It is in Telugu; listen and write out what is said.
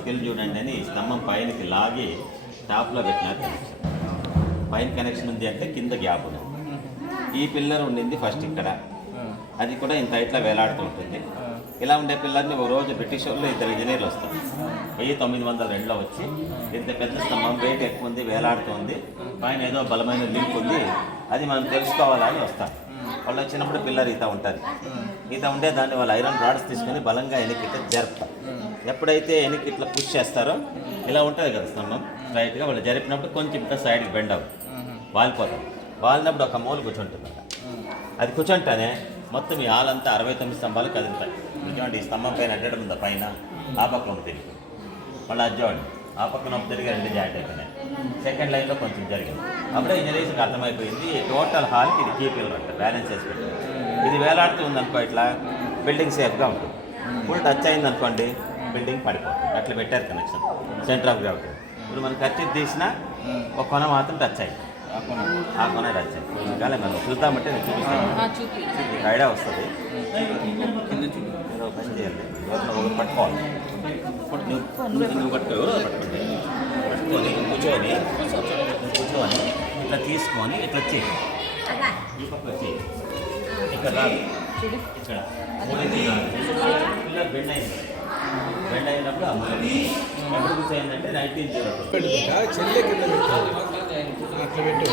స్కిల్ చూడండి అని ఈ స్తంభం పైనకి లాగి టాప్లో పెట్టినారు కనెక్షన్. పైన కనెక్షన్ ఉంది అంటే కింద గ్యాప్ ఉంది. ఈ పిల్లర్ ఉండింది ఫస్ట్ ఇక్కడ, అది కూడా ఇంత హైట్లో వేలాడుతూ ఉంటుంది. ఇలా ఉండే పిల్లర్ని ఒక రోజు బ్రిటిష్ వాళ్ళు 2 ఇంజనీర్లు వస్తారు 1902లో వచ్చి, ఇంత పెద్ద స్తంభం వెయిట్ ఎక్కువ ఉంది, వేలాడుతుంది, పైన ఏదో బలమైన లింక్ ఉంది, అది మనం తెలుసుకోవాలని వస్తాం. వాళ్ళు వచ్చినప్పుడు పిల్లర్ ఈత ఉంటుంది. ఈత ఉండే దాన్ని వాళ్ళు ఐరన్ రాడ్స్ తీసుకొని బలంగా వెనక్కి జరుపుతారు. ఎప్పుడైతే వెనక్కి ఇట్లా పుష్ చేస్తారో ఇలా ఉంటుంది కదా స్తంభం స్ట్రైట్గా, వాళ్ళు జరిపినప్పుడు కొంచెం ఇంకా సైడ్కి బెండ్ అవ్వదు, వాలిపోతాం. వాలినప్పుడు ఒక మూల కూర్చుంటుంది. అది కూర్చుంటానే మొత్తం ఈ హాలంతా 69 స్తంభాలు కదులుతాయి. చూడండి, ఈ స్తంభం పైన అడ్డడం ఉందా, పైన ఆ పక్కన ఒక తిరిగి, మళ్ళీ అది చూడండి ఆ పక్కన ఒక తిరిగి 2 జాయింట్ అయిపోయినాయి. సెకండ్ లైన్లో కొంచెం జరిగింది. అప్పుడే ఇంజనీర్స్కి అర్థమైపోయింది టోటల్ హాల్కి ఇది కీ పిల్లర్ అంట, బ్యాలెన్స్ చేసి పెట్టారు. ఇది వేలాడుతూ ఉందనుకో ఇట్లా బిల్డింగ్ సేఫ్గా ఉంటుంది. ఫుల్ టచ్ అయింది అనుకోండి బిల్డింగ్ పడిపోతుంది. అట్లా పెట్టారు కనెక్షన్, సెంటర్ ఆఫ్ గ్రావిటీ. ఇప్పుడు మనం ఖర్చు తీసినా ఒక కొన మాత్రం టచ్ అయింది, ఆ కొన టచ్ అయింది. కానీ మనం చూద్దామంటే నేను చూపిస్తాను, మీకు ఐడియా వస్తుంది. మీరు పని చేయాలి, ఎవరిలో ఒకరు పట్టుకోవాలి. నువ్వు పట్టుకో, ఎవరో పట్టుకోండి. పట్టుకొని కూర్చొని ఇట్లా తీసుకొని ఇట్లా వచ్చి ఈ పక్క వచ్చి ఇక్కడ రాదు, ఇక్కడ పిల్లలు బెండ్ అయింది. బెండ్ అయినప్పుడు ఎప్పుడు కూర్చోయిందంటే 1902 చెల్లె కింద పెట్టాలి, అట్లా పెట్టు.